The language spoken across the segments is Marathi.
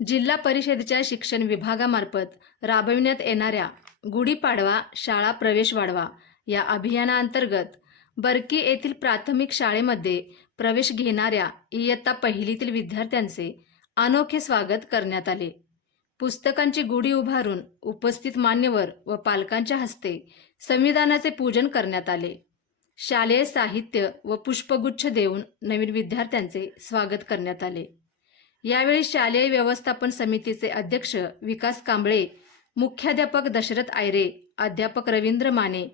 जिल्हा परिषदेच्या शिक्षण विभागामार्फत राबविण्यात येणाऱ्या गुढीपाडवा शाळा प्रवेश वाढवा या अभियानाअंतर्गत बरकी येथील प्राथमिक शाळेमध्ये प्रवेश घेणाऱ्या इयत्ता पहिलीतील विद्यार्थ्यांचे अनोखे स्वागत करण्यात आले। पुस्तकांची गुढी उभारून उपस्थित मान्यवर व पालकांच्या हस्ते संविधानाचे पूजन करण्यात आले। शालेय साहित्य व पुष्पगुच्छ देऊन नवीन विद्यार्थ्यांचे स्वागत करण्यात आले। यावेळी शालेय व्यवस्थापन समितीचे अध्यक्ष विकास कांबळे, मुख्याध्यापक दशरथ आयरे, अध्यापक रवींद्र माने,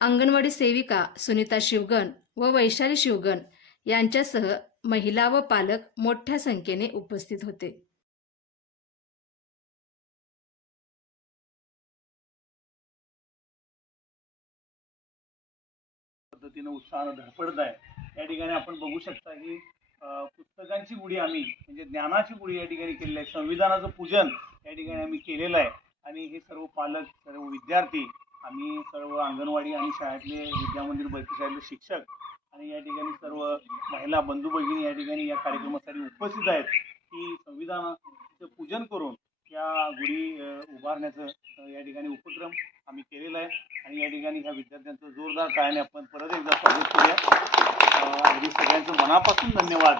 अंगणवाडी सेविका सुनीता शिवगण व वैशाली शिवगण यांच्यासह महिला व पालक मोठ्या संख्येने उपस्थित होते। पद्धतीने उत्साहाने धडपडत आहे। या ठिकाणी आपण बघू शकता की पुस्तकांची गुढी आम्ही म्हणजे ज्ञानाची गुढी या ठिकाणी केलेली आहे। संविधानाचं पूजन या ठिकाणी आम्ही केलेलं आहे आणि हे सर्व पालक, सर्व विद्यार्थी, आम्ही सर्व अंगणवाडी आणि शाळेतले विद्यामंदिर बरकी शाळेतले शिक्षक आणि या ठिकाणी सर्व महिला बंधू भगिनी या ठिकाणी या कार्यक्रमासाठी उपस्थित आहेत की संविधानाचं पूजन करून या गुढी उभारण्याचं या ठिकाणी उपक्रम आम्ही केलेला आहे आणि या ठिकाणी ह्या विद्यार्थ्यांचं जोरदार टाळ्याने आपण परत एकदा स्वागत करूया। अगदी सगळ्यांचं मनापासून धन्यवाद।